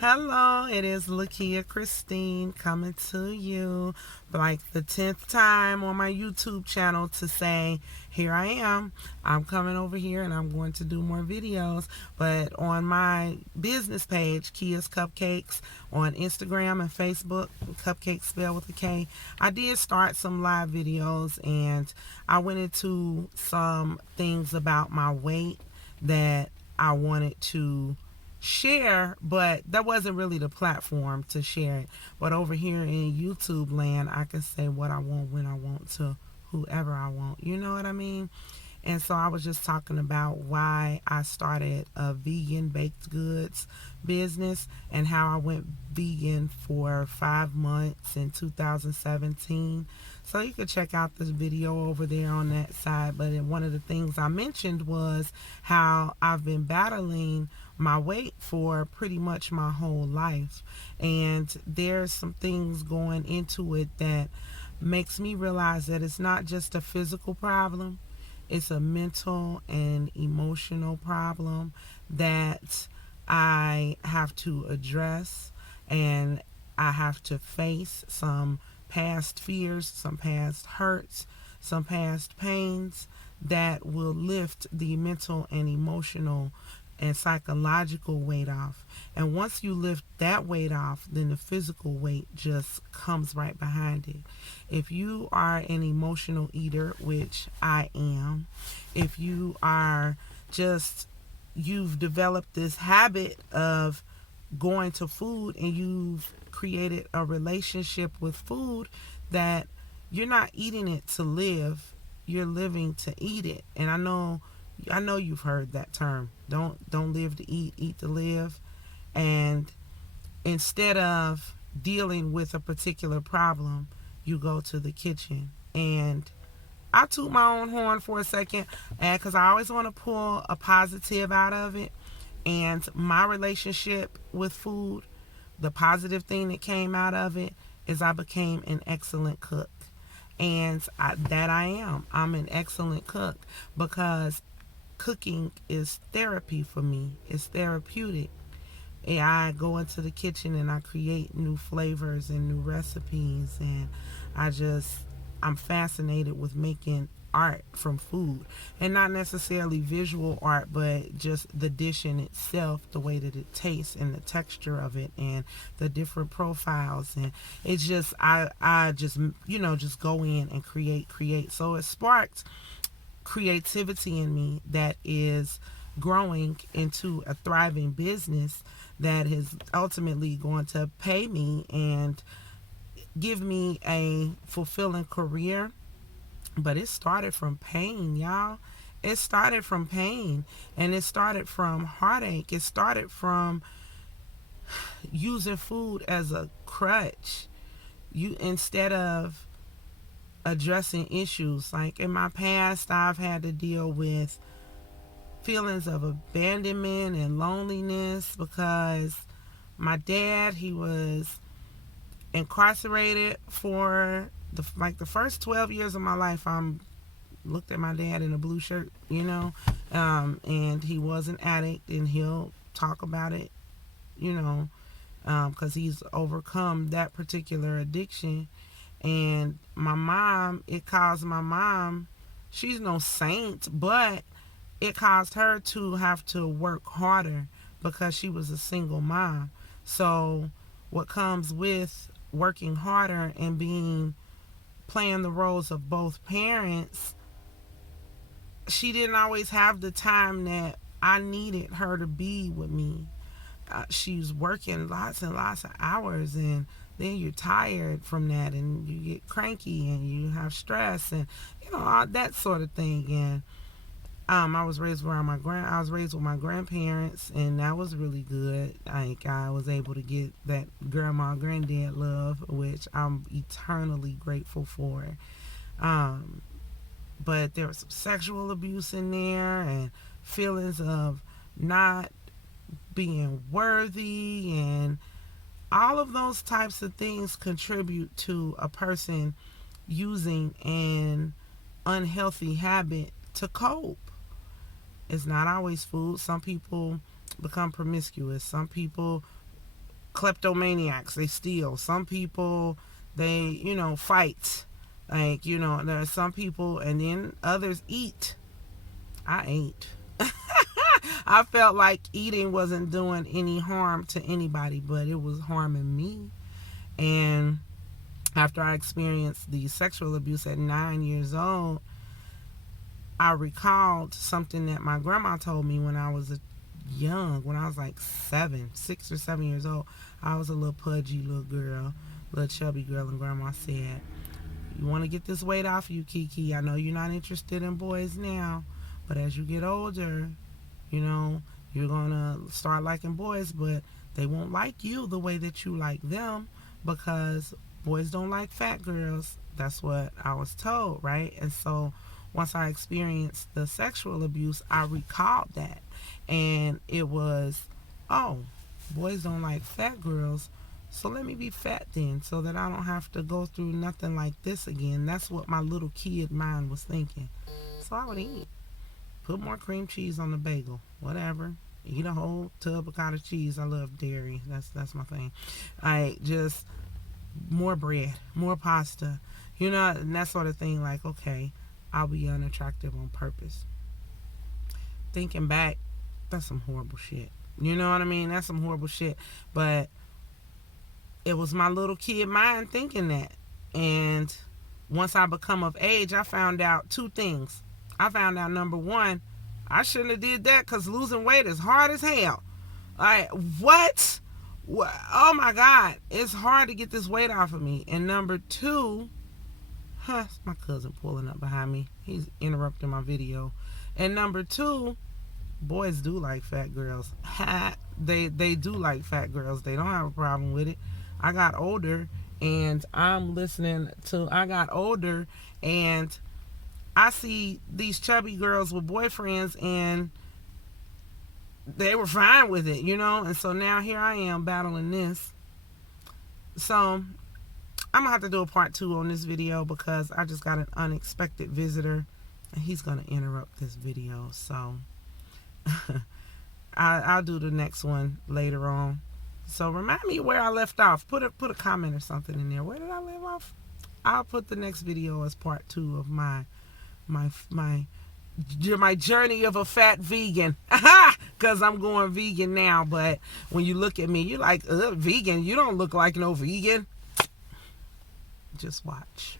Hello, it is Lakia Christine coming to you like the 10th time on my YouTube channel to say, here I am. I'm coming over here and I'm going to do more videos. But on my business page, Kia's Cupcakes, on Instagram and Facebook, Cupcakes spelled with a K, I did start some live videos and I went into some things about my weight that I wanted to share, but that wasn't really the platform to share it. But over here in YouTube land, I can say what I want when I want to whoever I want. You know what I mean? And so I was just talking about why I started a vegan baked goods business and how I went vegan for 5 months in 2017. So you could check out this video over there on that side. But one of the things I mentioned was how I've been battling my weight for pretty much my whole life. And there's some things going into it that makes me realize that it's not just a physical problem, it's a mental and emotional problem that I have to address, and I have to face some past fears, some past hurts, some past pains that will lift the mental and emotional and psychological weight off. And once you lift that weight off, then the physical weight just comes right behind it. If you are an emotional eater, which I am, if you are just, you've developed this habit of going to food and you've created a relationship with food that you're not eating it to live, you're living to eat it. And I know you've heard that term. Don't live to eat, eat to live. And instead of dealing with a particular problem, you go to the kitchen. And I toot my own horn for a second, and because I always want to pull a positive out of it. And my relationship with food, the positive thing that came out of it is I became an excellent cook. And that I am. I'm an excellent cook because cooking is therapy for me. It's therapeutic. And I go into the kitchen and I create new flavors and new recipes, and I just, I'm fascinated with making art from food, and not necessarily visual art, but just the dish in itself, the way that it tastes and the texture of it and the different profiles. And it's just, I just, just go in and create. So it sparked creativity in me that is growing into a thriving business that is ultimately going to pay me and give me a fulfilling career. But it started from pain, y'all. It started from pain, and it started from heartache. It started from using food as a crutch. You, instead of addressing issues, like in my past, I've had to deal with feelings of abandonment and loneliness because my dad, he was incarcerated for the first 12 years of my life. I'm looked at my dad in a blue shirt, and he was an addict, and he'll talk about it, you know, because he's overcome that particular addiction. And my mom, it caused my mom, she's no saint, but it caused her to have to work harder because she was a single mom. So, what comes with working harder and being, playing the roles of both parents, she didn't always have the time that I needed her to be with me. She was working lots and lots of hours, and then you're tired from that, and you get cranky, and you have stress, and all that sort of thing. And I was raised around I was raised with my grandparents, and that was really good. Like, I was able to get that grandma granddad love, which I'm eternally grateful for. Um, but there was some sexual abuse in there, and feelings of not being worthy, and all of those types of things contribute to a person using an unhealthy habit to cope. It's not always food. Some people become promiscuous. Some people kleptomaniacs, they steal. Some people, they, you know, fight. Like, you know, there are some people, and then others eat. I ate. I felt like eating wasn't doing any harm to anybody, but it was harming me. And after I experienced the sexual abuse at 9 years old, I recalled something that my grandma told me when I was young, when I was like 6 or 7 years old. I was a little pudgy little girl, little chubby girl, and grandma said, "You want to get this weight off you, Kiki? I know you're not interested in boys now, but as you get older, you know, you're going to start liking boys, but they won't like you the way that you like them, because boys don't like fat girls." That's what I was told, right? And so once I experienced the sexual abuse, I recalled that. And it was, oh, boys don't like fat girls, so let me be fat then, so that I don't have to go through nothing like this again. That's what my little kid mind was thinking. So I would eat. Put more cream cheese on the bagel, whatever. Eat a whole tub of cottage cheese. I love dairy. That's my thing. I just more bread, more pasta, you know, and that sort of thing. Like, okay, I'll be unattractive on purpose. Thinking back, that's some horrible shit. You know what I mean? That's some horrible shit. But it was my little kid mind thinking that. And once I become of age, I found out two things. I found out, number one, I shouldn't have did that, because losing weight is hard as hell. Like, what? Oh my God, it's hard to get this weight off of me. And number two, it's my cousin pulling up behind me. He's interrupting my video. And number two, boys do like fat girls. They do like fat girls. They don't have a problem with it. I got older and I got older and I see these chubby girls with boyfriends, and they were fine with it, you know? And so now here I am battling this. So I'm gonna have to do a part 2 on this video, because I just got an unexpected visitor and he's gonna interrupt this video. So I'll do the next one later on. So remind me where I left off. Put a comment or something in there. Where did I leave off? I'll put the next video as part 2 of my journey of a fat vegan. Because I'm going vegan now. But when you look at me, you're like, vegan? You don't look like no vegan. Just watch.